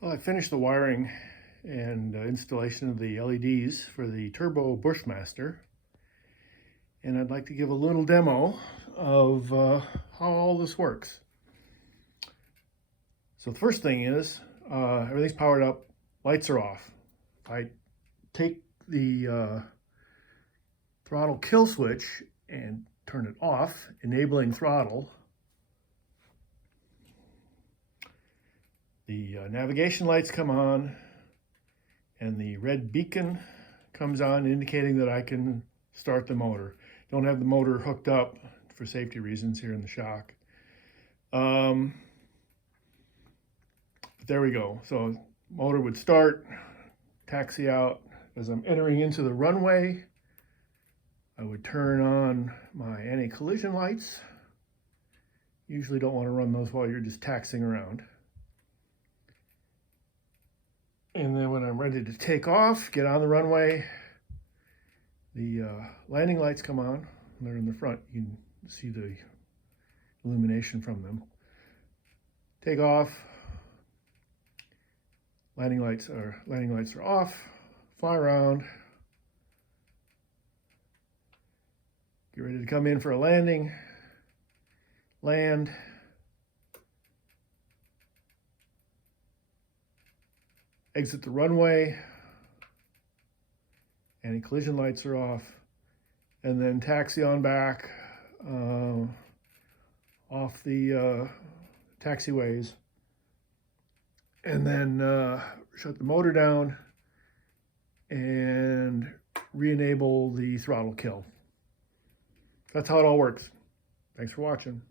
Well, I finished the wiring and installation of the LEDs for the Turbo Bushmaster, and I'd like to give a little demo of how all this works. So the first thing is everything's powered up, lights are off. If I take the throttle kill switch and turn it off, enabling throttle, the navigation lights come on and the red beacon comes on, indicating that I can start the motor. Don't have the motor hooked up for safety reasons here in the shock. But there we go. So motor would start, taxi out. As I'm entering into the runway, I would turn on my anti-collision lights. Usually don't want to run those while you're just taxiing around. And then when I'm ready to take off, get on the runway, the landing lights come on. They're in the front. You can see the illumination from them. Take off. Landing lights are off. Fly around. Get ready to come in for a landing. Land. Exit the runway, anti-collision lights are off, and then taxi on back off the taxiways, and then shut the motor down and re-enable the throttle kill. That's how it all works. Thanks for watching.